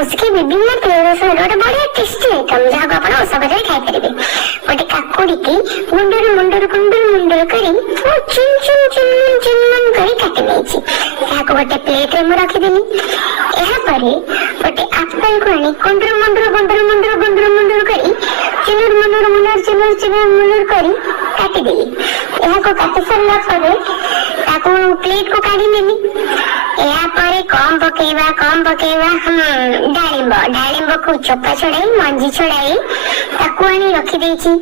उसके विभिन्न प्रियदर्शन गोटे बढ़िया टेस्टी आइटम जहाँ आप ओषा खाई पारे। गोटे काकुड़ी की मुंडर मुंडर मुंडर मुंडर करी चुन चुन चुन चुन करी काटी नहीं गोटे प्लेट रे रखिदेली। गोटे आपेल को आनी कुंडर मुंडर मुंडर मुंडर मुंडर मुंडर करी चुनुर मुनुर मुनुर चुनुर चुनुर मुनुर करी काटिदेली। काटी सारा प्लेट को काढ़ी नेली। कम पकेवा डालिंब डालिंब को चोपा छड़ाई मंजी छड़ाई ताकू आनी रखी देछि।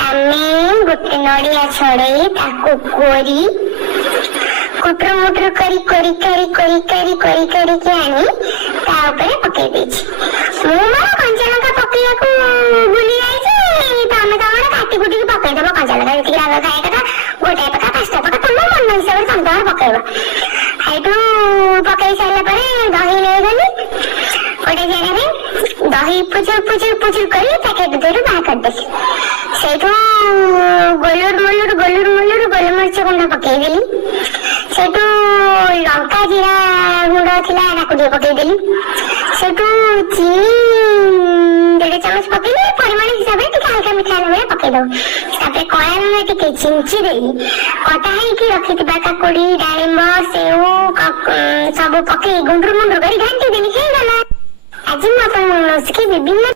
आमे गोटे नड़िया छड़ाई ताकू कोरी कुटर मुटर करी करी करी करी करी करी करी के आनी ता ऊपर पके देछि। मु मार कंचा लंका पकेया को भूली जाइछि। तमे तमरा काटी कुटी के पके देबो कंचा लंका जति आगा खाए कथा गोटे पका पांचटा पका तम मन हिसाब से तम पकेबो। हाइटू पकई सारा परे दही ले गली गोटे जगह में दही पुचुर पुचुर पुचुर करी पैकेट देरु बाहर कर दे। सेठू गोलुर मुलुर गोलमरिच गुंड पकई देली। सेठू लंका जीरा गुंड थिला ताकू दे पकई देली। सेठू चीनी डेढ़ चामच पकईले परिमाण हिसाब से हल्का मिठा लगे पकई दो। तापर कड़ा में टिके चिंची देली। कटा है कि रखिथिबा काकुड़ी डालिंब सेव सब पकई गुंडुर मुंडुर करी घांटी देली। हे गला आज मैं अपन विभिन्न